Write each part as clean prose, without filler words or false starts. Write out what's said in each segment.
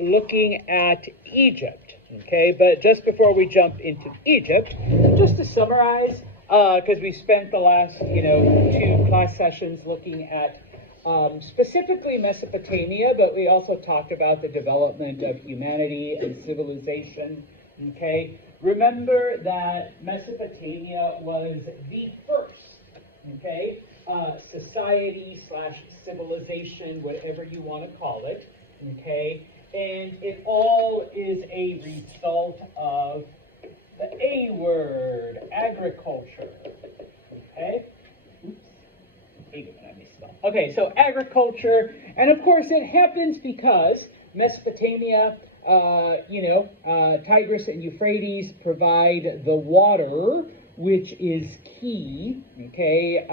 looking at Egypt, okay? But just before we jump into Egypt, just to summarize, because we spent the last, two class sessions looking at specifically Mesopotamia, but we also talked about the development of humanity and civilization, okay? Remember that Mesopotamia was the first, okay, society slash civilization, whatever you want to call it, okay? And it all is a result of the A word, agriculture, okay? Oops. I misspelled. Okay, so agriculture, and of course it happens because Mesopotamia, Tigris and Euphrates provide the water, which is key, okay,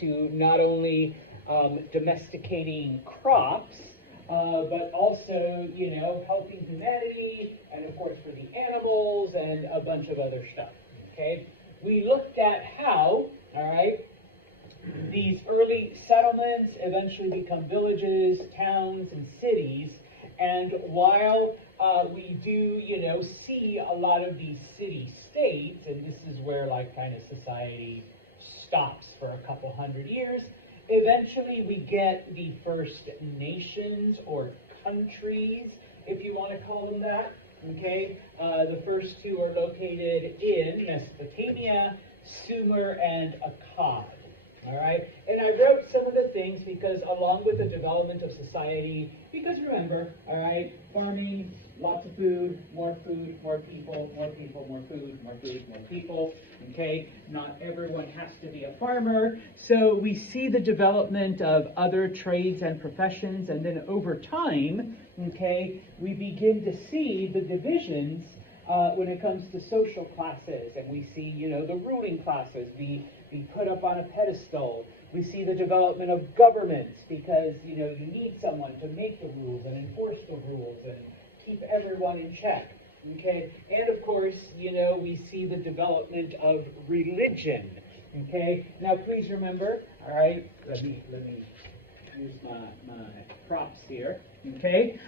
to not only domesticating crops, but also, helping humanity, and of course for the animals, and a bunch of other stuff, okay? We looked at how, all right, these early settlements eventually become villages, towns, and cities, and while we do, see a lot of these city-states, and this is where, kind of society stops for a couple hundred years, eventually we get the first nations or countries, if you want to call them that, okay? The first two are located in Mesopotamia, Sumer and Akkad. All right, and I wrote some of the things because along with the development of society, because remember, all right, farming, lots of food, more people, more food, more people, okay? Not everyone has to be a farmer, so we see the development of other trades and professions, and then over time, okay, we begin to see the divisions when it comes to social classes, and we see, the ruling classes be put up on a pedestal. We see the development of governments because, you need someone to make the rules and enforce the rules and keep everyone in check, okay? And of course, we see the development of religion, okay? Now, please remember, all right, let me use my props here, okay?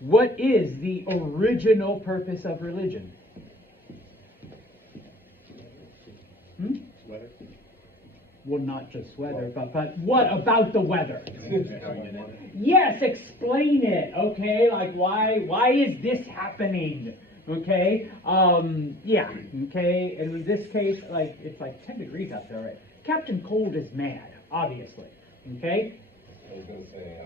What is the original purpose of religion? Weather? Well, not just weather, but what about the weather? Yes, explain it, okay? Like, why is this happening? Okay? Yeah, okay? And in this case, it's 10 degrees out there, right? Captain Cold is mad, obviously, okay? I was going to say,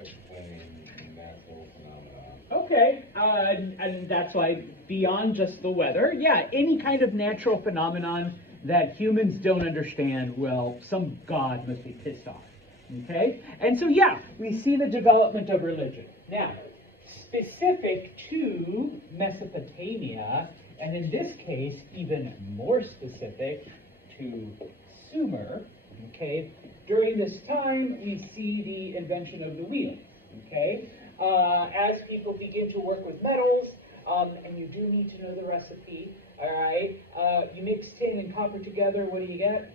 explain natural phenomena. Okay, and that's why beyond just the weather, yeah, any kind of natural phenomenon that humans don't understand, well, some god must be pissed off, okay? And so, yeah, we see the development of religion. Now, specific to Mesopotamia, and in this case, even more specific to Sumer, okay, during this time, we see the invention of the wheel, okay? As people begin to work with metals, and you do need to know the recipe, all right, you mix tin and copper together, what do you get?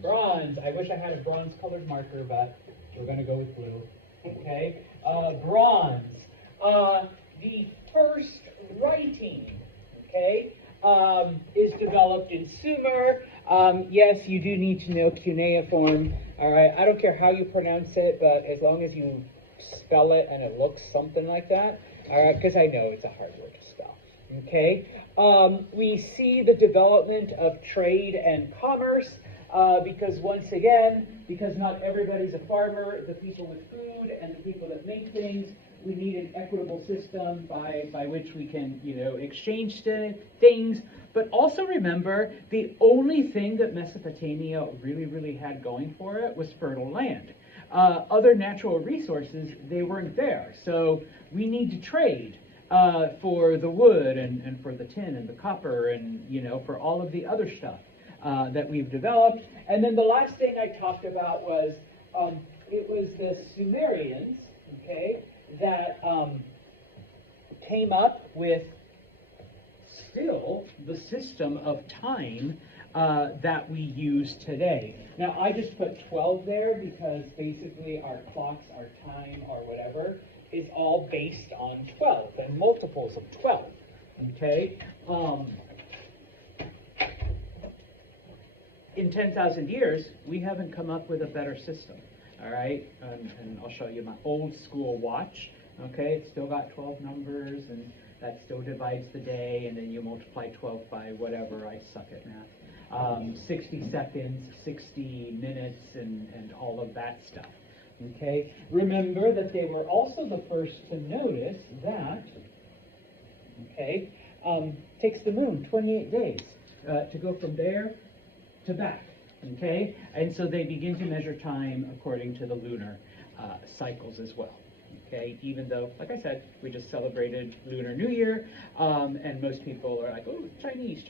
Bronze. I wish I had a bronze-colored marker, but we're going to go with blue, okay? Bronze. The first writing, okay, is developed in Sumer. Yes, you do need to know cuneiform, all right? I don't care how you pronounce it, but as long as you spell it and it looks something like that, all right, because I know it's a hard word to spell, okay? We see the development of trade and commerce, because once again, because not everybody's a farmer, the people with food and the people that make things, we need an equitable system by which we can, exchange things. But also remember, the only thing that Mesopotamia really had going for it was fertile land. Other natural resources, they weren't there. So we need to trade for the wood and for the tin and the copper and, for all of the other stuff that we've developed. And then the last thing I talked about was, it was the Sumerians, okay, that came up with still the system of time that we use today. Now, I just put 12 there because basically our clocks, our time, or whatever is all based on 12 and multiples of 12. Okay? In 10,000 years, we haven't come up with a better system. All right? And I'll show you my old school watch. Okay? It's still got 12 numbers, and that still divides the day, and then you multiply 12 by whatever. I suck at math. 60 seconds, 60 minutes, and all of that stuff. Okay? Remember that they were also the first to notice that, okay, takes the moon 28 days to go from there to back. Okay? And so they begin to measure time according to the lunar cycles as well. Okay, even though, like I said, we just celebrated Lunar New Year, and most people are like, oh, Chinese.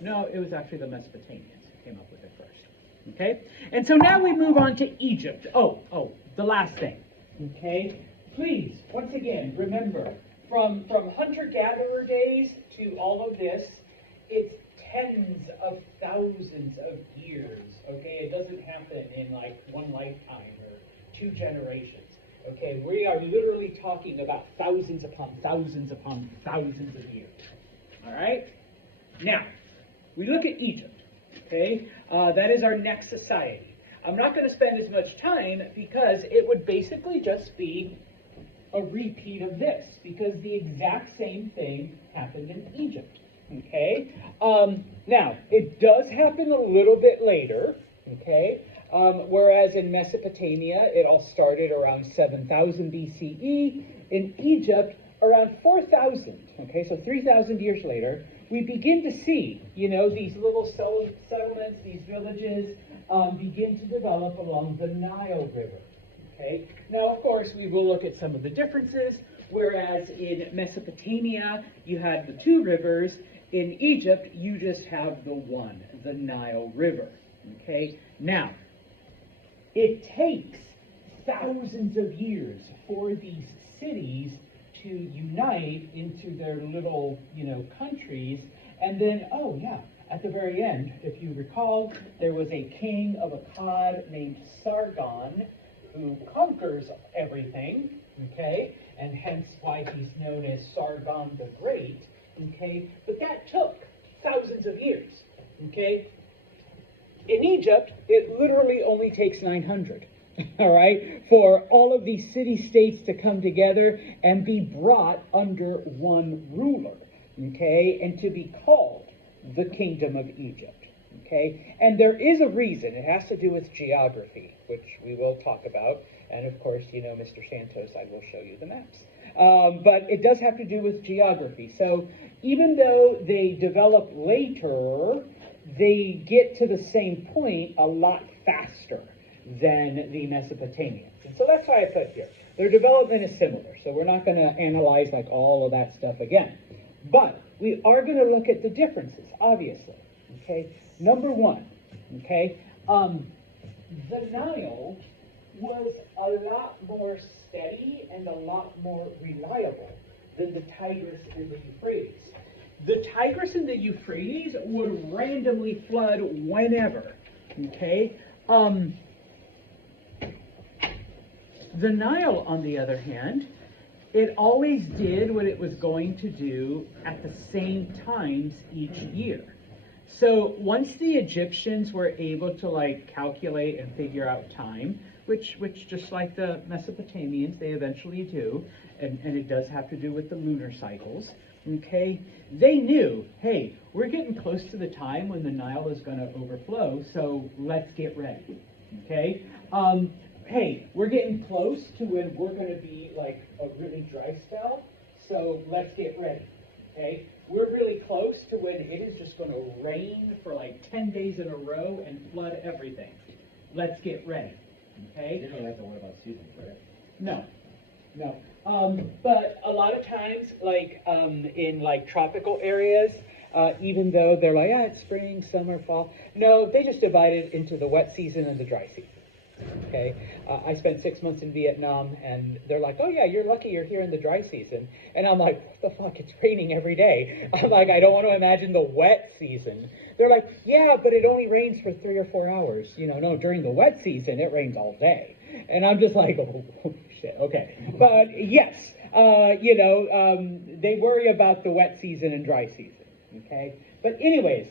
No, it was actually the Mesopotamians who came up with it first. Okay, and so now we move on to Egypt. Oh, the last thing. Okay, please, once again, remember, from hunter-gatherer days to all of this, it's tens of thousands of years. Okay, it doesn't happen in like one lifetime or 2 generations. Okay, we are literally talking about thousands upon thousands upon thousands of years. All right? Now, we look at Egypt. Okay? That is our next society. I'm not going to spend as much time because it would basically just be a repeat of this, because the exact same thing happened in Egypt. Okay? Now, it does happen a little bit later. Okay? Whereas in Mesopotamia, it all started around 7,000 BCE. In Egypt, around 4,000. Okay, so 3,000 years later, we begin to see, these little settlements, these villages, begin to develop along the Nile River. Okay, now of course we will look at some of the differences. Whereas in Mesopotamia, you had the 2 rivers. In Egypt, you just have the one, the Nile River. Okay, now, it takes thousands of years for these cities to unite into their little, countries. And then, at the very end, if you recall, there was a king of Akkad named Sargon who conquers everything, okay? And hence why he's known as Sargon the Great, okay? But that took thousands of years, okay? In Egypt, it literally only takes 900, all right, for all of these city-states to come together and be brought under one ruler, okay, and to be called the Kingdom of Egypt, okay? And there is a reason. It has to do with geography, which we will talk about. And of course, Mr. Santos, I will show you the maps. But it does have to do with geography. So even though they develop later, they get to the same point a lot faster than the Mesopotamians. And so that's why I put here. Their development is similar, so we're not going to analyze like all of that stuff again. But we are going to look at the differences, obviously. Okay, number one, okay, the Nile was a lot more steady and a lot more reliable than the Tigris and the Euphrates. The Tigris and the Euphrates would randomly flood whenever, okay? The Nile, on the other hand, it always did what it was going to do at the same times each year. So once the Egyptians were able to calculate and figure out time, which just like the Mesopotamians, they eventually do, and it does have to do with the lunar cycles, okay, they knew, hey, we're getting close to the time when the Nile is going to overflow, so let's get ready, okay? Hey, we're getting close to when we're going to be like a really dry spell, so let's get ready, okay? We're really close to when it is just going to rain for like 10 days in a row and flood everything. Let's get ready, okay? You don't have to worry about seasons, right? No. But a lot of times, in tropical areas, even though they're like, it's spring, summer, fall, no, they just divide it into the wet season and the dry season. Okay, I spent 6 months in Vietnam, and they're like, "Oh yeah, you're lucky you're here in the dry season," and I'm like, "What the fuck? It's raining every day." I'm like, "I don't want to imagine the wet season." They're like, "Yeah, but it only rains for 3 or 4 hours. No, during the wet season it rains all day," and I'm just like, "Oh shit, okay." But yes, they worry about the wet season and dry season. Okay, but anyways.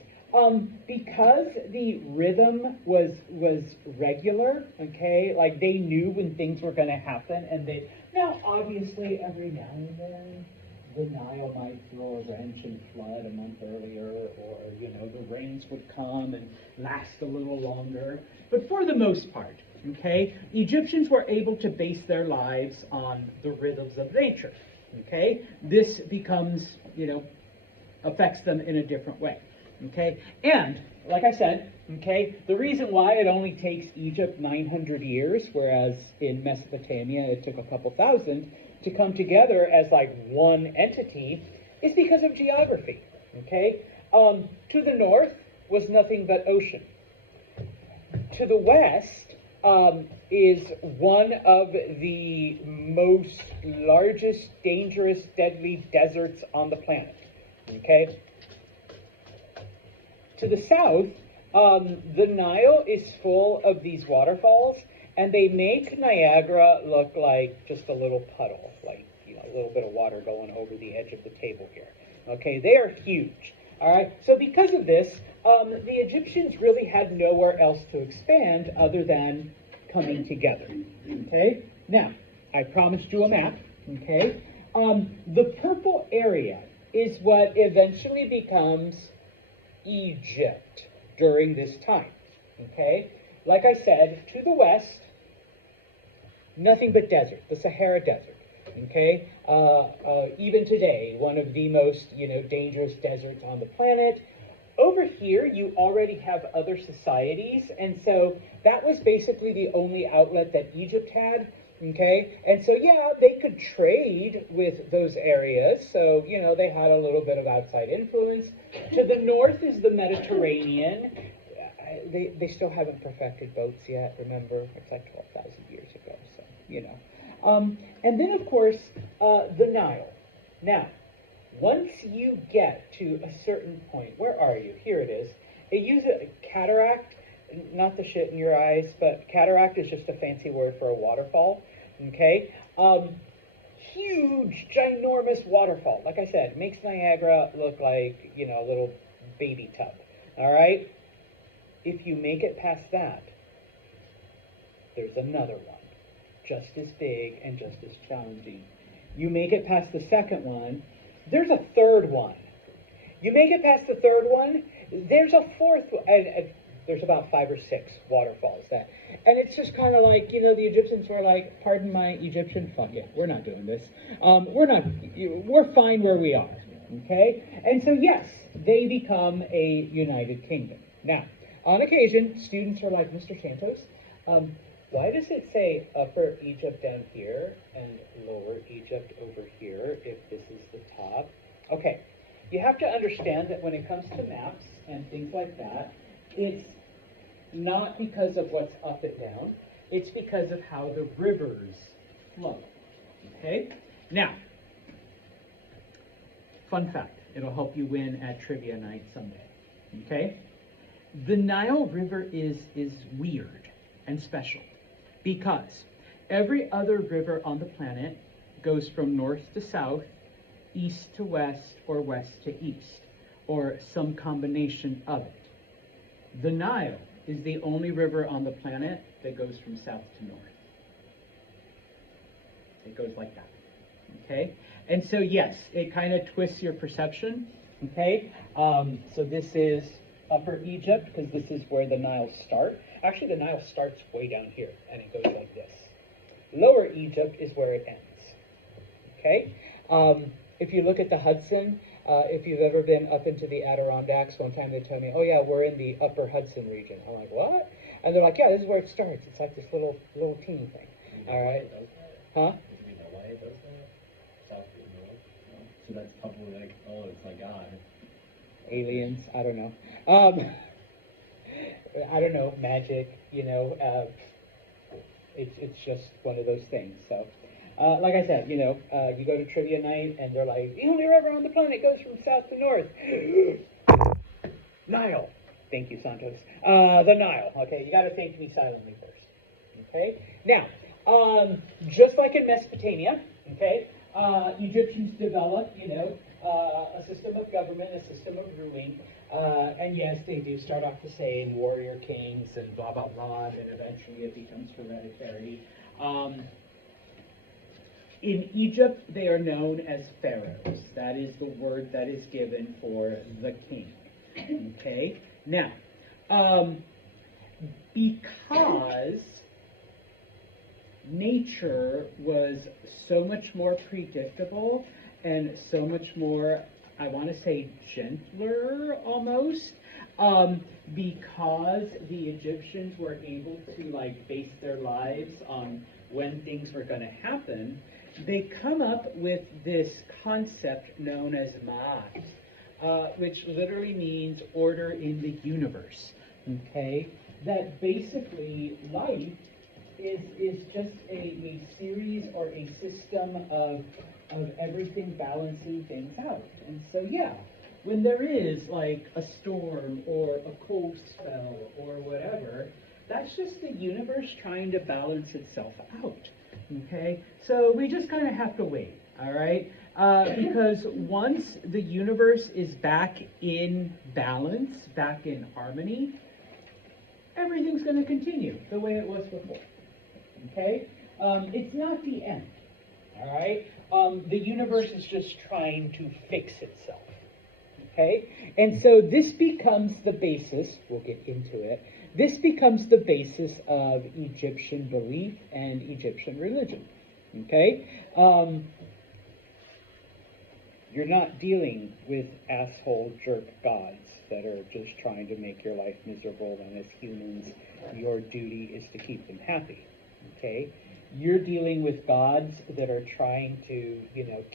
Because the rhythm was regular, okay, like they knew when things were going to happen, and they now obviously every now and then the Nile might throw a wrench and flood a month earlier, or the rains would come and last a little longer. But for the most part, okay, Egyptians were able to base their lives on the rhythms of nature. Okay, this becomes affects them in a different way. Okay, and like I said, okay, the reason why it only takes Egypt 900 years, whereas in Mesopotamia it took a couple thousand to come together as like one entity, is because of geography. Okay, to the north was nothing but ocean. To the west is one of the most largest, dangerous, deadly deserts on the planet. Okay. To the south, the Nile is full of these waterfalls, and they make Niagara look like just a little puddle, like a little bit of water going over the edge of the table here. Okay, they are huge. All right, so because of this, the Egyptians really had nowhere else to expand other than coming together. Okay, now I promised you a map. Okay, the purple area is what eventually becomes Egypt during this time. Okay? Like I said, to the west, nothing but desert, the Sahara Desert. Okay? Even today, one of the most, dangerous deserts on the planet. Over here, you already have other societies, and so that was basically the only outlet that Egypt had. Okay, and so yeah, they could trade with those areas. So they had a little bit of outside influence. To the north is the Mediterranean. They still haven't perfected boats yet. Remember, it's like 12,000 years ago. So and then of course the Nile. Now, once you get to a certain point, where are you? Here it is. They use a cataract. Not the shit in your eyes, but cataract is just a fancy word for a waterfall. Okay? Huge, ginormous waterfall. Like I said, makes Niagara look like, a little baby tub. All right? If you make it past that, there's another one, just as big and just as challenging. You make it past the second one, there's a third one. You make it past the third one, there's a fourth one. There's about 5 or 6 waterfalls and it's just kind of like, the Egyptians were like, pardon my Egyptian, fuck it, we're not doing this. We're fine where we are, okay? And so yes, they become a united kingdom. Now, on occasion, students are like, Mr. Santos, why does it say Upper Egypt down here and Lower Egypt over here if this is the top? Okay, you have to understand that when it comes to maps and things like that, it's not because of what's up and down, it's because of how the rivers flow. Okay? Now, fun fact, it'll help you win at trivia night someday. Okay? The Nile River is weird and special because every other river on the planet goes from north to south, east to west, or west to east, or some combination of it. The Nile is the only river on the planet that goes from south to north. It goes like that. Okay? And so, yes, it kind of twists your perception. Okay? So this is Upper Egypt, because this is where the Nile starts. Actually, the Nile starts way down here, and it goes like this. Lower Egypt is where it ends. Okay? If you look at the Hudson, if you've ever been up into the Adirondacks, one time they told me, oh yeah, we're in the Upper Hudson region. I'm like, what? And they're like, yeah, this is where it starts. It's like this little teeny thing. All right? Huh? So that's probably like, oh, it's like God. Aliens, I don't know. I don't know, magic, It's just one of those things. So, like I said, you go to trivia night and they're like, the only river on the planet goes from south to north. Nile. Thank you, Santos. The Nile. Okay, you got to thank me silently first. Okay. Now, just like in Mesopotamia, okay, Egyptians developed, a system of government, a system of ruling. And yes, they do start off the same warrior kings and blah, blah, blah, and eventually it becomes hereditary. In Egypt, they are known as pharaohs. That is the word that is given for the king. Okay? Now, because nature was so much more predictable and so much more, I want to say, gentler almost, because the Egyptians were able to base their lives on when things were going to happen, they come up with this concept known as Ma'at, which literally means order in the universe. Okay, that basically life is just a series or a system of everything balancing things out. And so, yeah, when there is a storm or a cold spell or whatever, that's just the universe trying to balance itself out. Okay, so we just kind of have to wait. All right, because once the universe is back in balance, back in harmony, everything's going to continue the way it was before. Okay, it's not the end. All right, the universe is just trying to fix itself. Okay, and so this becomes the basis. We'll get into it. This becomes the basis of Egyptian belief and Egyptian religion. Okay, you're not dealing with asshole jerk gods that are just trying to make your life miserable, and as humans, your duty is to keep them happy. Okay, you're dealing with gods that are trying to,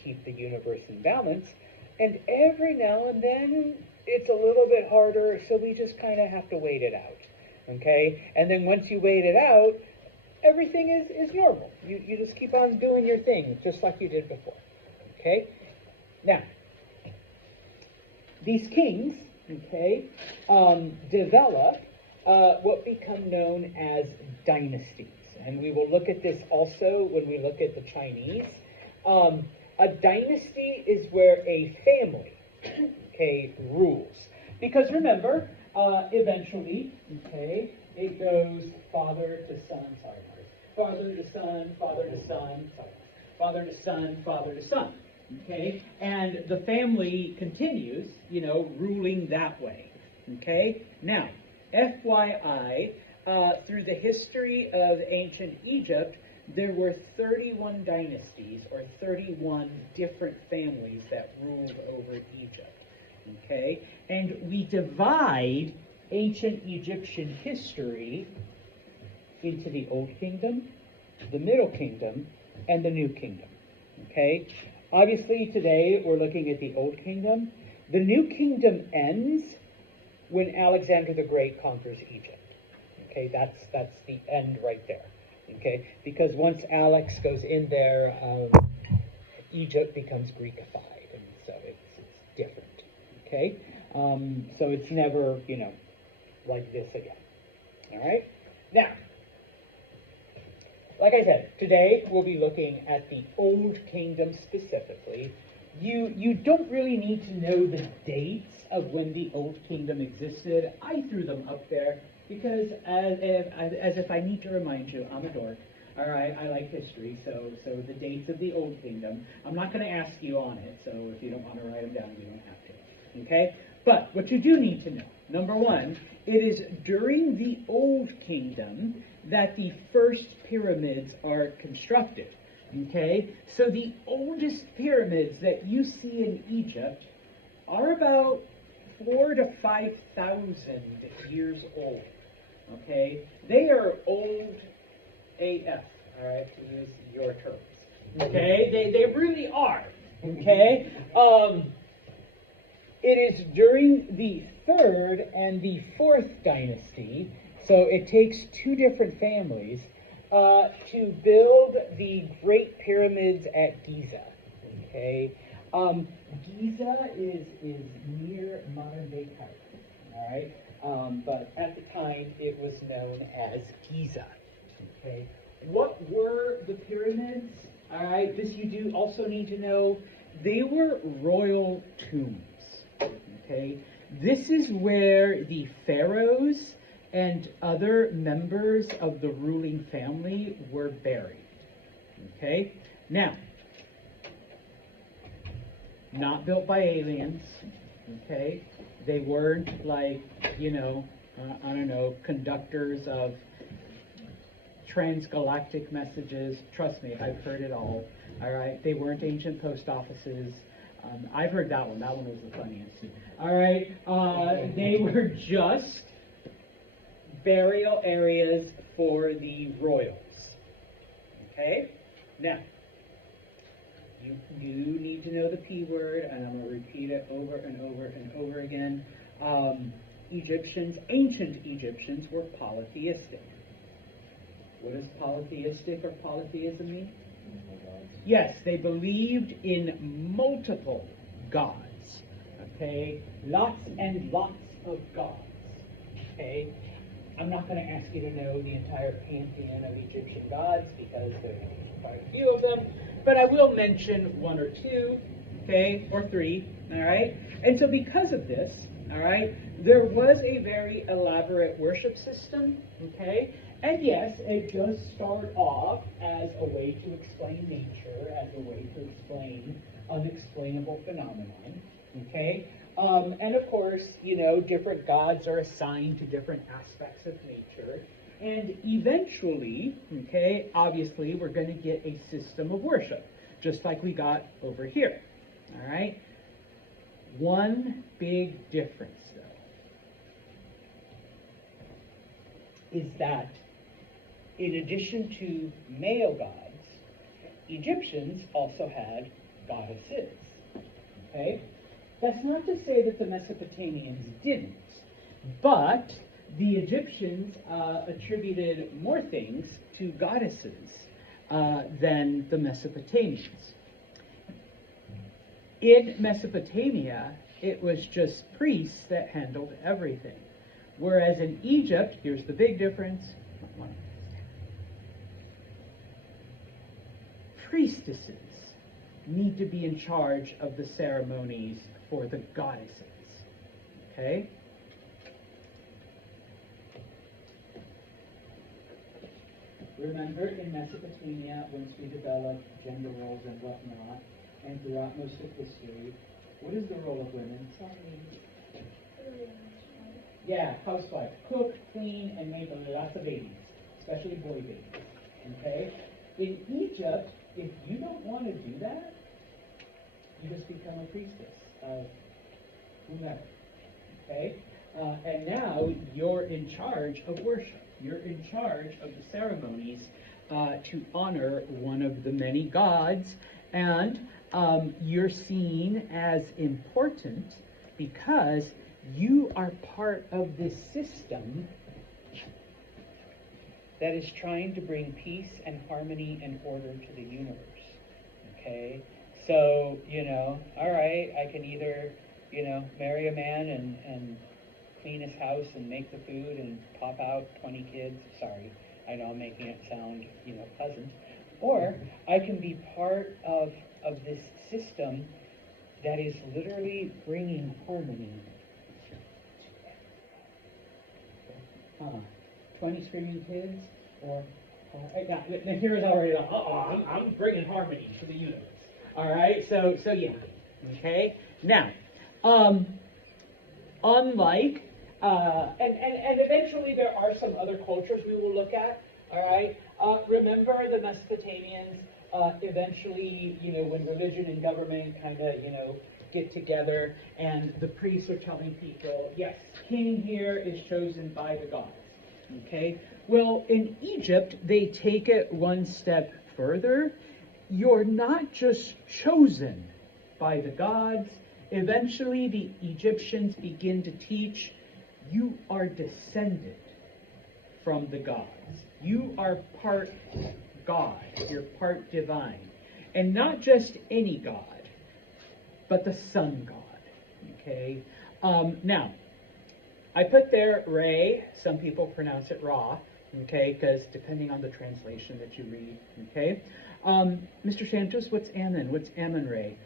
keep the universe in balance, and every now and then it's a little bit harder, so we just kind of have to wait it out. Okay, and then once you wait it out, everything is normal. You just keep on doing your thing, just like you did before. Okay, now these kings, develop what become known as dynasties. And we will look at this also when we look at the Chinese. A dynasty is where a family, rules. Because remember, eventually, it goes father to son, father to son, father to son, father to son, father to son. Okay, and the family continues, ruling that way. Okay, now, FYI, through the history of ancient Egypt, there were 31 dynasties or 31 different families that ruled over Egypt. Okay, and we divide ancient Egyptian history into the Old Kingdom, the Middle Kingdom, and the New Kingdom. Okay, obviously today we're looking at the Old Kingdom. The New Kingdom ends when Alexander the Great conquers Egypt. Okay, that's the end right there. Okay, because once Alex goes in there, Egypt becomes Greekified, and so it's different. Okay, so it's never like this again. All right, now, like I said, today we'll be looking at the Old Kingdom specifically. You don't really need to know the dates of when the Old Kingdom existed. I threw them up there because as if I need to remind you, I'm a dork. All right, I like history, so the dates of the Old Kingdom, I'm not going to ask you on it, so if you don't want to write them down, you don't have to. Okay? But what you do need to know, number one, it is during the Old Kingdom that the first pyramids are constructed. Okay? So the oldest pyramids that you see in Egypt are about 4,000 to 5,000 years old. Okay? They are old AF. All right? To use your terms. Okay? They really are. Okay? It is during the third and the fourth dynasty, so it takes two different families, to build the Great Pyramids at Giza. Okay, Giza is near modern day Cairo. All right, but at the time it was known as Giza. Okay, what were the pyramids? All right, this you do also need to know. They were royal tombs. Okay, this is where the pharaohs and other members of the ruling family were buried. Okay, now, not built by aliens. Okay, they weren't like, I don't know, conductors of transgalactic messages. Trust me, I've heard it all. All right, they weren't ancient post offices. I've heard that one. That one was the funniest. All right, they were just burial areas for the royals. Okay, now you do need to know the P word, and I'm going to repeat it over and over and over again. Ancient Egyptians were polytheistic. What does polytheistic or polytheism mean? Yes, they believed in multiple gods. Okay, lots and lots of gods. Okay, I'm not going to ask you to know the entire pantheon of Egyptian gods because there's quite a few of them, but I will mention one or two, okay, or three, all right? And so because of this, all right, there was a very elaborate worship system, okay? And yes, it does start off as a way to explain nature, as a way to explain unexplainable phenomenon, okay? And of course, different gods are assigned to different aspects of nature. And eventually, okay, obviously, we're going to get a system of worship, just like we got over here, all right? One big difference, though, is that in addition to male gods, Egyptians also had goddesses, okay? That's not to say that the Mesopotamians didn't, but the Egyptians attributed more things to goddesses than the Mesopotamians. In Mesopotamia, it was just priests that handled everything. Whereas in Egypt, here's the big difference. Priestesses need to be in charge of the ceremonies for the goddesses. Okay? Remember, in Mesopotamia, once we developed gender roles and whatnot, and throughout most of history, what is the role of women? Yeah, housewife. Cook, clean, and make lots of babies, especially boy babies. Okay? In Egypt, if you don't want to do that, you just become a priestess of whomever. Okay? And now you're in charge of worship. You're in charge of the ceremonies to honor one of the many gods, and you're seen as important because you are part of this system that is trying to bring peace and harmony and order to the universe. Okay? So, all right, I can either, marry a man and clean his house and make the food and pop out 20 kids. Sorry, I know I'm making it sound, pleasant. Or I can be part of this system that is literally bringing harmony. 20 screaming kids, or here's already. I'm bringing harmony to the universe. All right, so yeah, okay. Now, unlike and eventually there are some other cultures we will look at. All right, remember the Mesopotamians. Eventually, when religion and government kind of, get together, and the priests are telling people, yes, king here is chosen by the gods. Okay? Well, in Egypt, they take it one step further. You're not just chosen by the gods. Eventually, the Egyptians begin to teach you are descended from the gods. You are part God. You're part divine. And not just any God, but the sun God. Okay? Now, I put there Ray. Some people pronounce it Ra. Okay? Because depending on the translation that you read. Okay? Mr. Santos, what's Amun? What's Amun-Re?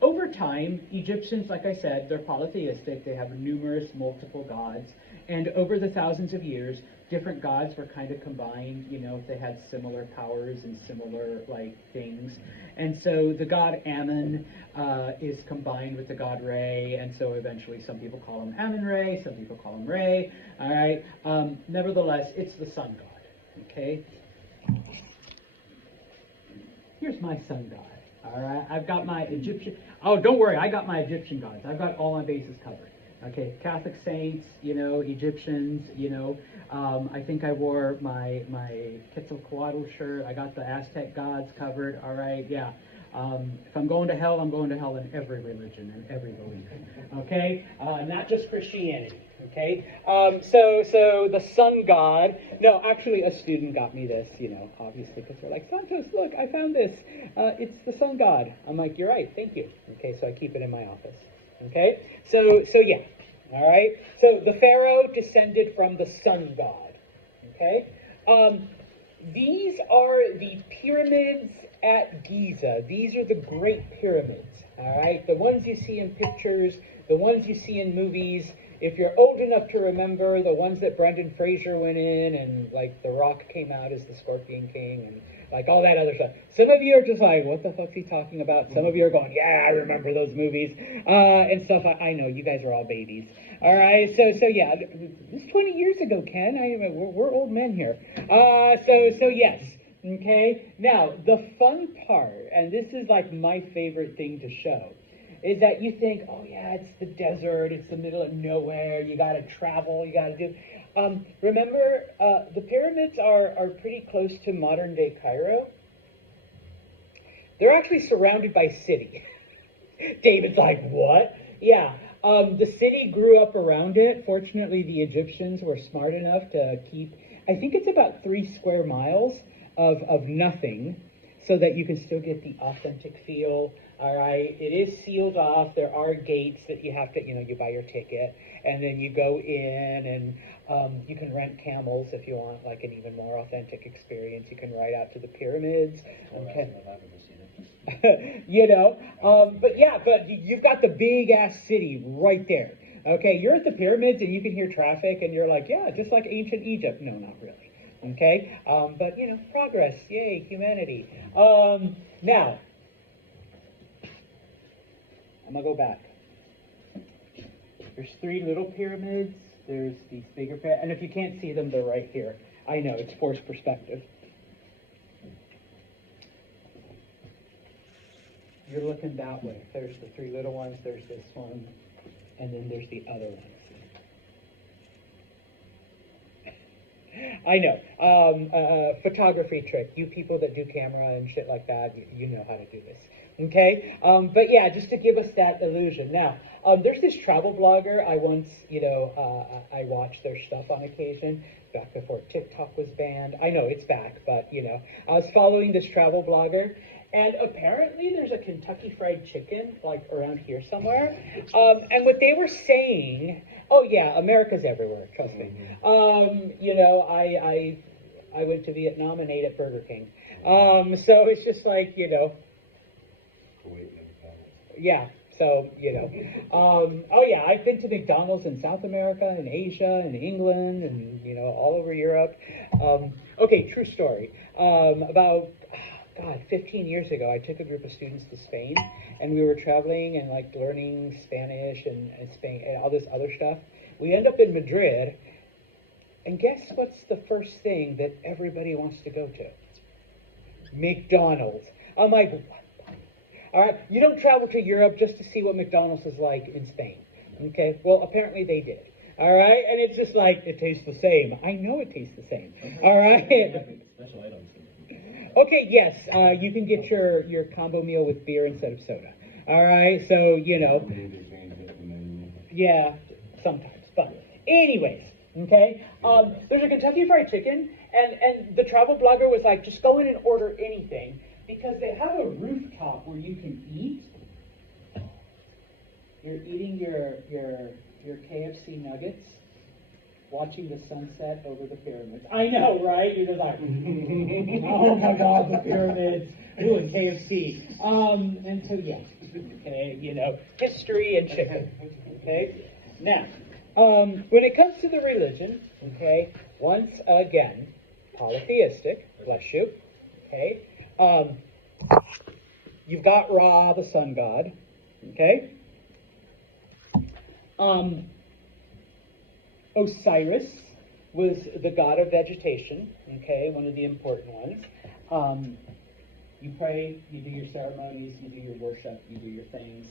Over time, Egyptians, like I said, they're polytheistic. They have numerous, multiple gods. And over the thousands of years, different gods were kind of combined. You know, they had similar powers and similar, like, things. And so the god Amun is combined with the god Re. And so eventually some people call him Amun-Re, some people call him Re. All right? Nevertheless, it's the sun god. Okay? Here's my sun god. All right, I've got my Egyptian. Oh, don't worry, I got my Egyptian gods. I've got all my bases covered. Okay, Catholic saints, you know, Egyptians, you know. I think I wore my Quetzalcoatl shirt. I got the Aztec gods covered. All right, yeah. If I'm going to hell, I'm going to hell in every religion and every belief. Okay, not just Christianity. Okay, so the sun god. No, actually, a student got me this. You know, obviously, because they're like, Santos, look, I found this. It's the sun god. I'm like, you're right. Thank you. Okay, so I keep it in my office. Okay, so yeah. All right. So the pharaoh descended from the sun god. Okay. These are the pyramids at Giza. These are the Great Pyramids. All right, the ones you see in pictures, the ones you see in movies. If you're old enough to remember the ones that Brendan Fraser went in and like The Rock came out as the Scorpion King and like all that other stuff. Some of you are just like, what the fuck's he talking about? Some of you are going, yeah, I remember those movies and stuff. I know you guys are all babies. All right, so yeah, this is 20 years ago, Ken. We're old men here. So yes. Okay. Now the fun part, and this is like my favorite thing to show, is that you think, oh yeah, it's the desert, it's the middle of nowhere, you got to travel, you got to do. Remember, the pyramids are pretty close to modern day Cairo. They're actually surrounded by city. David's like, what? Yeah. The city grew up around it. Fortunately, the Egyptians were smart enough to keep, I think it's about 3 square miles of nothing, so that you can still get the authentic feel. All right, it is sealed off. There are gates that you have to, you buy your ticket, and then you go in, and you can rent camels if you want, like an even more authentic experience. You can ride out to the pyramids. Okay. But you've got the big ass city right there. Okay, you're at the pyramids, and you can hear traffic, and you're like, yeah, just like ancient Egypt. No, not really. Okay, but progress, yay, humanity. Now, I'm gonna go back. There's 3 little pyramids. There's these bigger pyramids, and if you can't see them, they're right here. I know, it's forced perspective. You're looking that way. There's the 3 little ones, there's this one, and then there's the other one. I know. Photography trick. You people that do camera and shit like that, you know how to do this. Okay? But yeah, just to give us that illusion. Now, there's this travel blogger. I once, I watched their stuff on occasion, back before TikTok was banned. I know it's back, but, I was following this travel blogger. And apparently there's a Kentucky Fried Chicken, like, around here somewhere. And what they were saying, oh, yeah, America's everywhere, trust me. I went to Vietnam and ate at Burger King. So it's just like, yeah, so, oh, yeah, I've been to McDonald's in South America and Asia and England and, all over Europe. Okay, true story. About 15 years ago, I took a group of students to Spain, and we were traveling and like learning Spanish and Spain and all this other stuff. We end up in Madrid, and guess what's the first thing that everybody wants to go to? McDonald's. I'm like, what? All right, you don't travel to Europe just to see what McDonald's is like in Spain. Okay, well, apparently they did. All right, and it's just like, it tastes the same. I know it tastes the same. All right. Special items. Okay, yes, you can get your combo meal with beer instead of soda. All right, so, yeah, sometimes. But anyways, Okay, there's a Kentucky Fried Chicken, and the travel blogger was like, just go in and order anything because they have a rooftop where you can eat. You're eating your KFC nuggets, watching the sunset over the pyramids. I know, right? You're just like, oh my God, the pyramids. Ooh, and KFC. And so yeah, okay, history and chicken. Okay, now. When it comes to the religion, okay, once again, polytheistic, bless you, okay, you've got Ra, the sun god, okay, Osiris was the god of vegetation, okay, one of the important ones. You pray, you do your ceremonies, you do your worship, you do your things,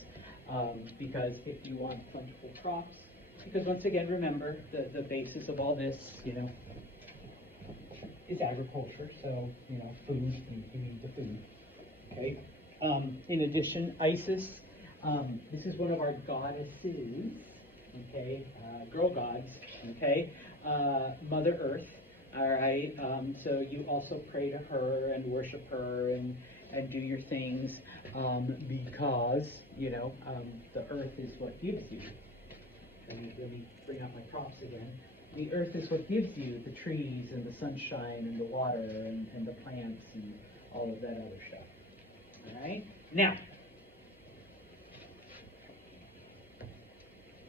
because if you want plentiful crops, because once again, remember, the basis of all this, is agriculture. So, food, you need the food. Okay. In addition, Isis, this is one of our goddesses. Okay. Girl gods. Okay. Mother Earth. All right. So you also pray to her and worship her and do your things, because the earth is what gives you. Let me bring out my props again. The earth is what gives you the trees and the sunshine and the water and the plants and all of that other stuff. All right? Now,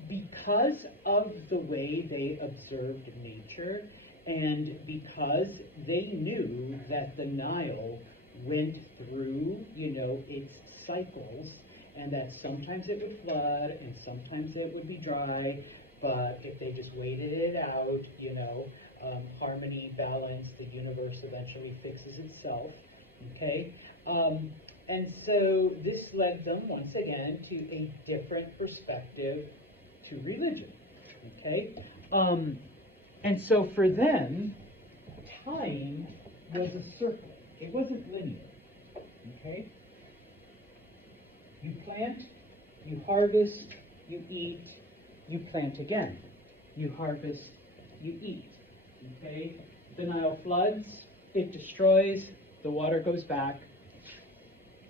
because of the way they observed nature and because they knew that the Nile went through, its cycles, and that sometimes it would flood and sometimes it would be dry, but if they just waited it out, harmony, balance, the universe eventually fixes itself, okay? And so this led them, once again, to a different perspective to religion, okay? And so for them, time was a circle. It wasn't linear, okay? You plant, you harvest, you eat, you plant again. You harvest, you eat. Okay? The Nile floods, it destroys, the water goes back,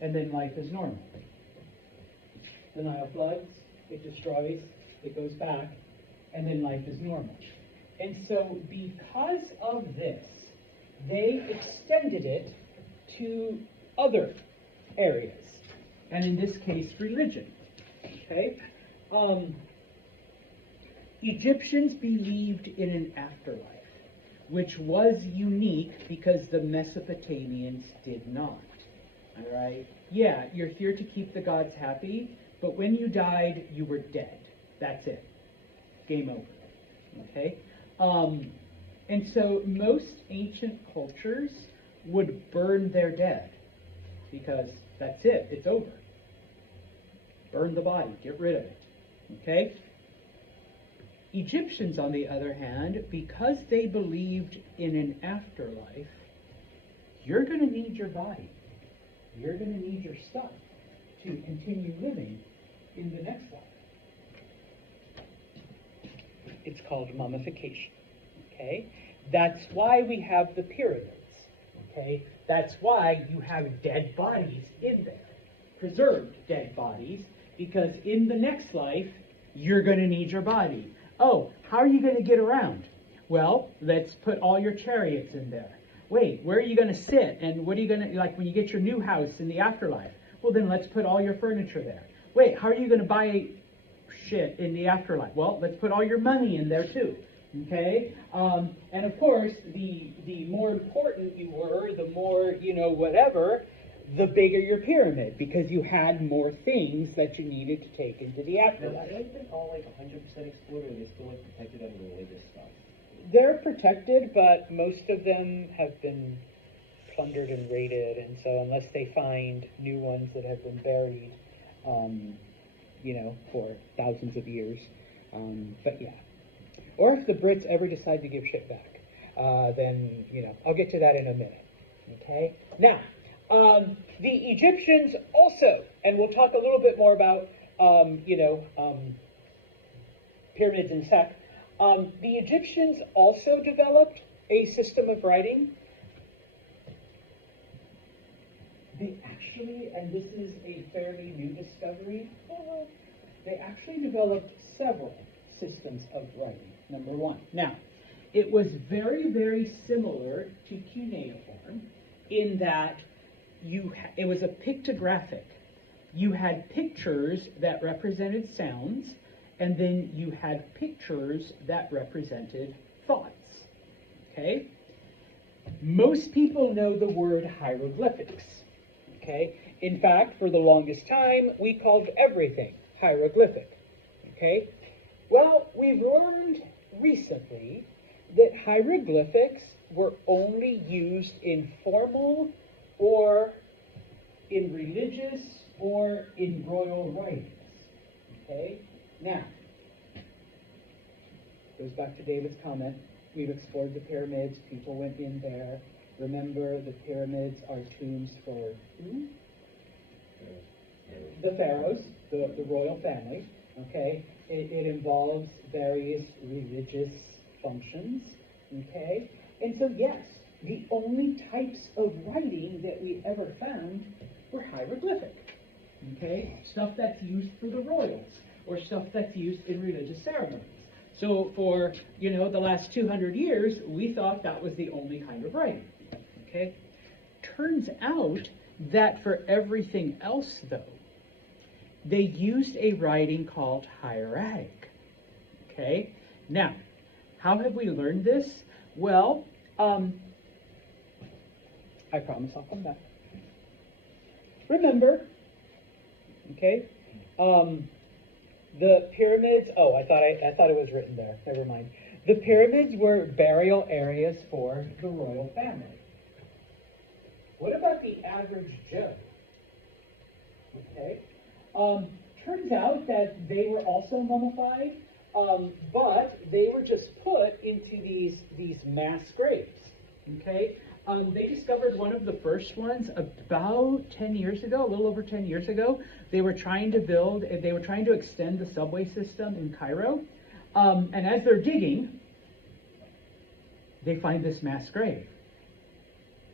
and then life is normal. The Nile floods, it destroys, it goes back, and then life is normal. And so because of this, they extended it to other areas. And in this case, religion. Okay? Egyptians believed in an afterlife, which was unique because the Mesopotamians did not. All right? Yeah, you're here to keep the gods happy, but when you died, you were dead. That's it. Game over. Okay? And so most ancient cultures would burn their dead because that's it. It's over. Burn the body. Get rid of it. Okay? Egyptians, on the other hand, because they believed in an afterlife, you're going to need your body. You're going to need your stuff to continue living in the next life. It's called mummification. Okay? That's why we have the pyramids. Okay? That's why you have dead bodies in there. Preserved dead bodies, because in the next life, you're going to need your body. Oh, how are you going to get around? Well, let's put all your chariots in there. Wait, where are you going to sit? And what are you going to, like when you get your new house in the afterlife? Well, then let's put all your furniture there. Wait, how are you going to buy shit in the afterlife? Well, let's put all your money in there too. Okay? And of course, the more important you were, the more, whatever, the bigger your pyramid, because you had more things that you needed to take into the afterlife. Are they all 100% explored, or are they still protected under religious stuff? They're protected, but most of them have been plundered and raided, and so unless they find new ones that have been buried, for thousands of years, but yeah. Or if the Brits ever decide to give shit back, then, I'll get to that in a minute, okay? Now, the Egyptians also, and we'll talk a little bit more about, pyramids in a sec, The Egyptians also developed a system of writing. They actually, and this is a fairly new discovery, they actually developed several systems of writing, number one. Now, it was very, very similar to cuneiform in that it was a pictographic. You had pictures that represented sounds, and then you had pictures that represented thoughts, okay? Most people know the word hieroglyphics, okay? In fact, for the longest time, we called everything hieroglyphic, okay? Well, we've learned recently that hieroglyphics were only used in formal or in religious or in royal writings, okay? Now, goes back to David's comment. We've explored the pyramids. People went in there. Remember, the pyramids are tombs for who? The pharaohs, the royal family, okay? It involves various religious functions, okay? And so, yes, the only types of writing that we ever found were hieroglyphic, okay? Stuff that's used for the royals, or stuff that's used in religious ceremonies. So for, the last 200 years, we thought that was the only kind of writing, okay? Turns out that for everything else, though, they used a writing called hieratic, okay? Now, how have we learned this? Well, I promise I'll come back. Remember, okay, the pyramids, I thought it was written there, never mind. The pyramids were burial areas for the royal family. What about the average Joe? Okay, turns out that they were also mummified, but they were just put into these mass graves, okay? They discovered one of the first ones about 10 years ago, a little over 10 years ago. They were trying to extend the subway system in Cairo. And as they're digging, they find this mass grave.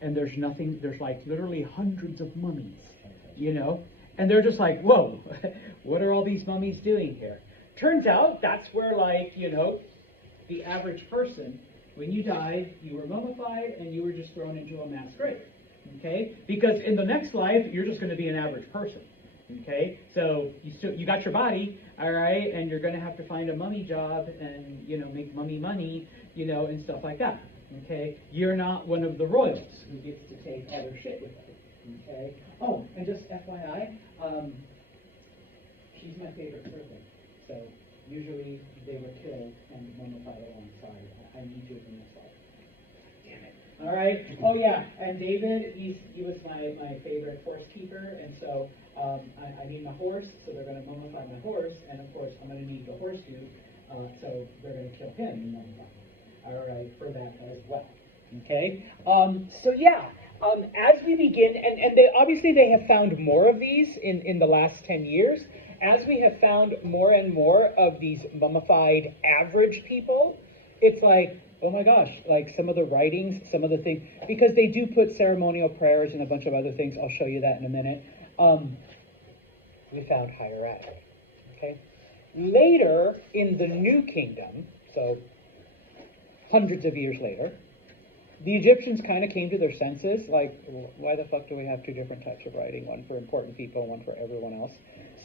And there's like literally hundreds of mummies, And they're just like, whoa, what are all these mummies doing here? Turns out that's where, the average person, when you died, you were mummified and you were just thrown into a mass grave, okay? Because in the next life, you're just going to be an average person, okay? So you got your body, all right, and you're going to have to find a mummy job and, make mummy money, and stuff like that, okay? You're not one of the royals who gets to take all their shit with them, okay? Oh, and just FYI, she's my favorite serpent, so usually they were killed and mummified alongside. I need you in this life. Damn it. All right. Oh yeah. And David, he was my favorite horse keeper, and so I need my horse, so they're going to mummify my horse, and of course I'm going to need the horseshoe, so they're going to kill him and mummify him. All right, for that as well. Okay. So yeah. As we begin, and they have found more of these in the last 10 years. As we have found more and more of these mummified average people, it's like, oh my gosh, like some of the writings, some of the things, because they do put ceremonial prayers and a bunch of other things. I'll show you that in a minute. We found hieratic, okay? Later in the New Kingdom, so hundreds of years later, the Egyptians kind of came to their senses, like, why the fuck do we have two different types of writing, one for important people, one for everyone else?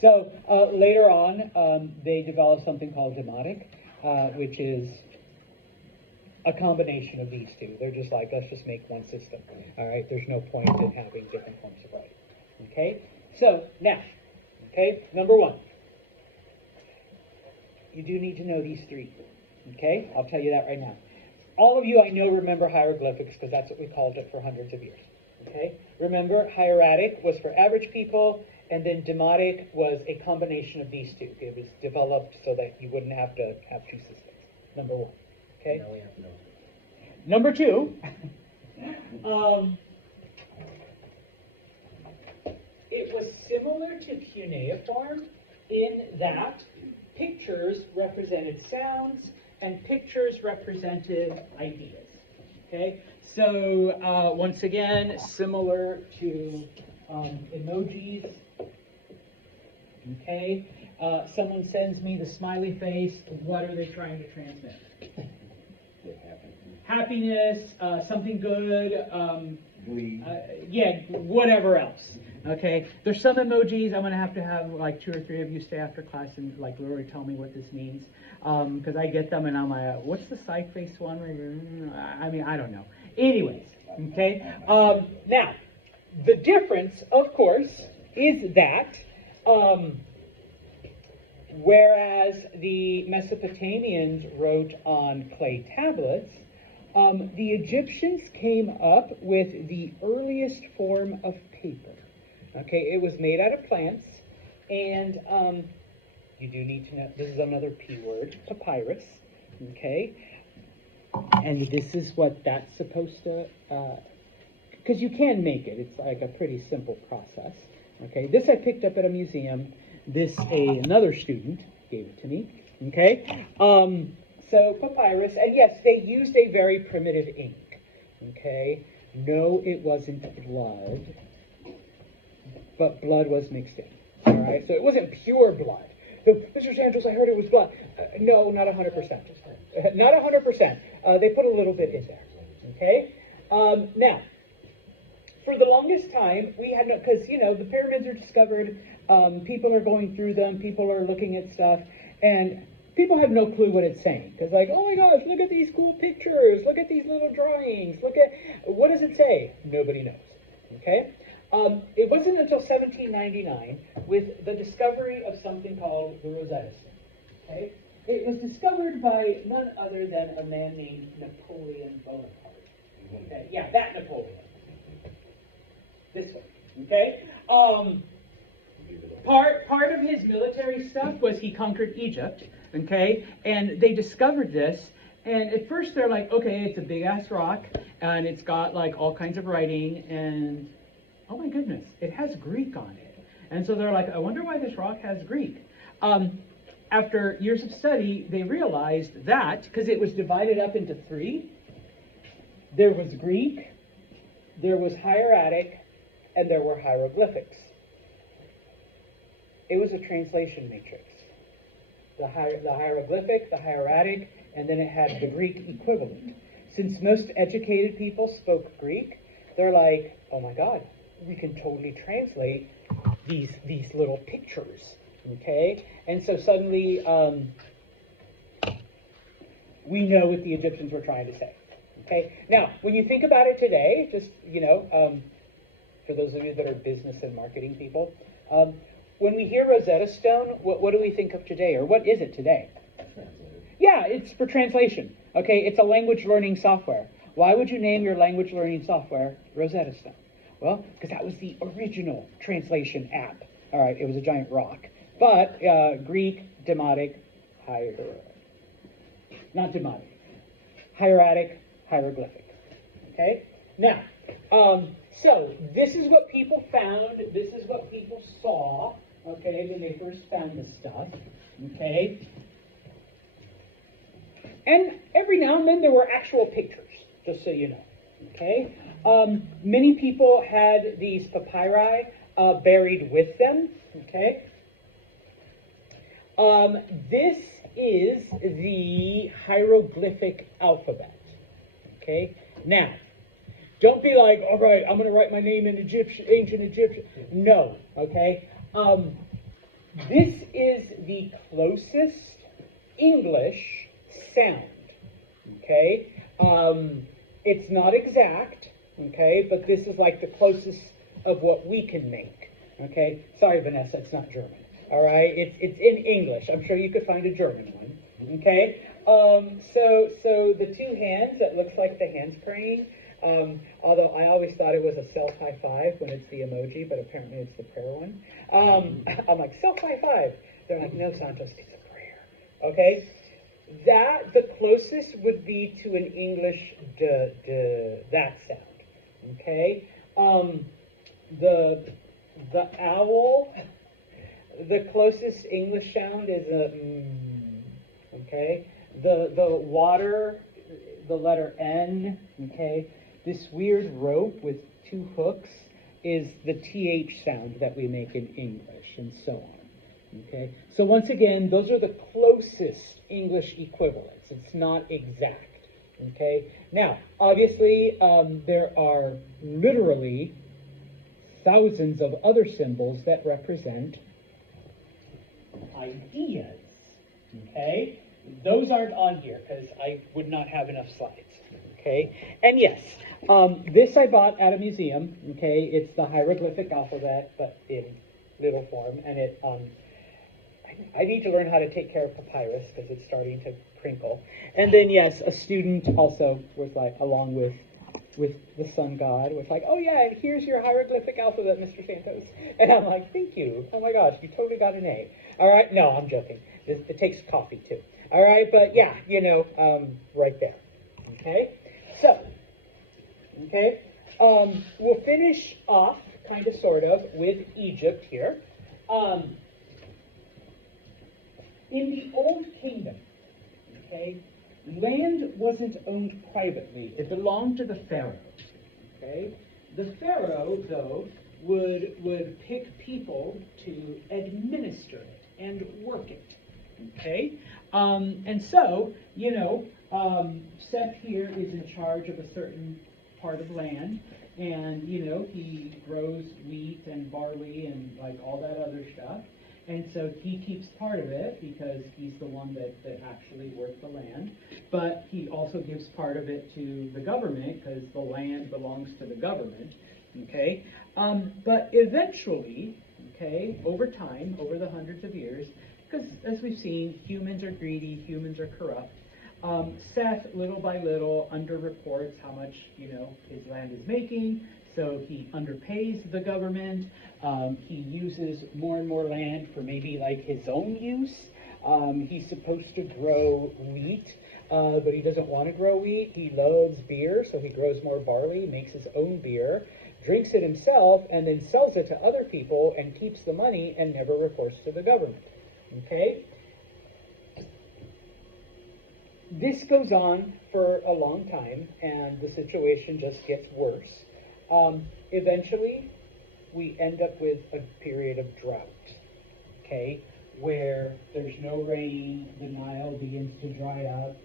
So later on, they developed something called Demotic, which is a combination of these two. They're just like, let's just make one system. All right, there's no point in having different forms of writing. Okay, so now, number one, you do need to know these three. Okay, I'll tell you that right now. All of you I know remember hieroglyphics because that's what we called it for hundreds of years. Okay, remember hieratic was for average people, and then demotic was a combination of these two. It was developed so that you wouldn't have to have two systems. Number one. Okay. Now we have to know. Number two. It was similar to cuneiform in that pictures represented sounds and pictures represented ideas. Okay, so once again, similar to emojis. Okay, someone sends me the smiley face. What are they trying to transmit? Happiness, something good, yeah, whatever else. Okay, there's some emojis I'm gonna have like 2 or 3 of you stay after class and like literally tell me what this means, because I get them and I'm like, what's the side face one? I mean, I don't know. Anyways, okay. Now, the difference, of course, is that whereas the Mesopotamians wrote on clay tablets, the Egyptians came up with the earliest form of paper. Okay, it was made out of plants, and you do need to know, this is another P word, papyrus, okay? And this is what that's supposed to, because you can make it, it's like a pretty simple process, okay? This I picked up at a museum, this another student gave it to me, okay? So papyrus, and yes, they used a very primitive ink, okay? No, it wasn't blood, but blood was mixed in, all right? So it wasn't pure blood. So, Mr. Santos, I heard it was blood. No, not 100%. Not 100%. They put a little bit in there, okay? Now, for the longest time, we had no, because, you know, the pyramids are discovered, people are going through them, people are looking at stuff, and people have no clue what it's saying. Because like, oh my gosh, look at these cool pictures, look at these little drawings, look at, what does it say? Nobody knows, okay? It wasn't until 1799 with the discovery of something called the Rosetta Stone, okay? It was discovered by none other than a man named Napoleon Bonaparte. Okay, yeah, that Napoleon. This one, okay? Part of his military stuff was he conquered Egypt, okay? And they discovered this, and at first they're like, okay, it's a big-ass rock, and it's got like all kinds of writing, and oh my goodness, it has Greek on it. And so they're like, I wonder why this rock has Greek. After years of study, they realized that, because it was divided up into 3, there was Greek, there was hieratic, and there were hieroglyphics. It was a translation matrix. The hieroglyphic, the hieratic, and then it had the Greek equivalent. Since most educated people spoke Greek, they're like, oh my God, we can totally translate these little pictures, okay? And so suddenly we know what the Egyptians were trying to say, okay? Now, when you think about it today, just, you know, for those of you that are business and marketing people, when we hear Rosetta Stone, what do we think of today, or what is it today? Yeah, it's for translation, okay? It's a language learning software. Why would you name your language learning software Rosetta Stone? Well, because that was the original translation app. All right, it was a giant rock. But Greek, Demotic, not Demotic, hieratic, hieroglyphic. Okay? Now, so this is what people found. This is what people saw, okay, when they first found this stuff. Okay? And every now and then there were actual pictures, just so you know. Okay? Many people had these papyri buried with them, okay? This is the hieroglyphic alphabet, okay? Now, don't be like, all right, I'm going to write my name in ancient Egyptian. No, okay? This is the closest English sound, okay? It's not exact, okay, but this is like the closest of what we can make, okay? Sorry, Vanessa, it's not German, all right? It's in English. I'm sure you could find a German one, okay? So the 2 hands, that looks like the hands praying, although I always thought it was a self-high five when it's the emoji, but apparently it's the prayer one. I'm like, self-high five. They're like, no, Santos, it's a prayer, okay? That, the closest would be to an English that sound, okay? The owl, the closest English sound is a okay? the water, the letter N, okay, this weird rope with two hooks is the TH sound that we make in English, and so on. Okay, so once again, those are the closest English equivalents. It's not exact. Okay, now obviously there are literally thousands of other symbols that represent ideas. Okay, those aren't on here because I would not have enough slides. Okay, and yes, this I bought at a museum. Okay, it's the hieroglyphic alphabet, but in little form, and it. I need to learn how to take care of papyrus because it's starting to crinkle. And then yes, a student also was like, along with the sun god, was like, oh yeah, and here's your hieroglyphic alphabet, Mr. Santos. And I'm like, thank you. Oh my gosh, you totally got an A. All right, no, I'm joking. It takes coffee too. All right, but yeah, right there. Okay, so, okay, we'll finish off, kind of, sort of, with Egypt here. In the Old Kingdom, okay, land wasn't owned privately. It belonged to the pharaoh. Okay, the pharaoh, though, would pick people to administer it and work it. Okay, and so Seth here is in charge of a certain part of land, and he grows wheat and barley and like all that other stuff. And so he keeps part of it because he's the one that actually worked the land. But he also gives part of it to the government because the land belongs to the government. Okay? But eventually, okay, over time, over the hundreds of years, because as we've seen, humans are greedy, humans are corrupt. Seth, little by little, underreports how much, his land is making. So he underpays the government. He uses more and more land for maybe like his own use. He's supposed to grow wheat, but he doesn't want to grow wheat. He loves beer, so he grows more barley, makes his own beer, drinks it himself, and then sells it to other people and keeps the money and never reports to the government. Okay? This goes on for a long time, and the situation just gets worse. Eventually, we end up with a period of drought, okay, where there's no rain, the Nile begins to dry up,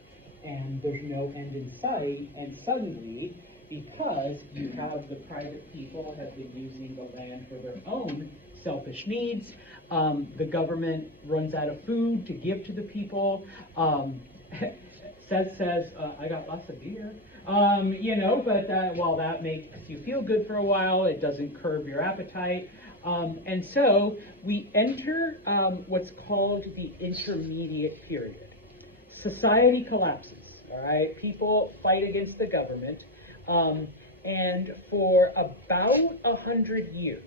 and there's no end in sight, and suddenly, because you have the private people have been using the land for their own selfish needs, the government runs out of food to give to the people. Seth says, I got lots of beer. But while that makes you feel good for a while, it doesn't curb your appetite. And so we enter what's called the intermediate period. Society collapses, all right? People fight against the government. And for about 100 years,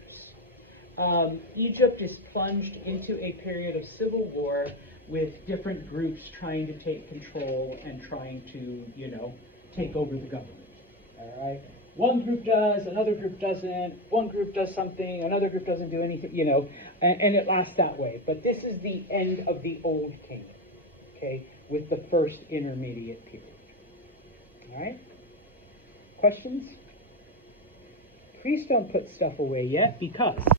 Egypt is plunged into a period of civil war with different groups trying to take control and trying to, take over the government. All right? One group does, another group doesn't. One group does something, another group doesn't do anything, and it lasts that way. But this is the end of the Old Kingdom, okay, with the first intermediate period. All right? Questions? Please don't put stuff away yet because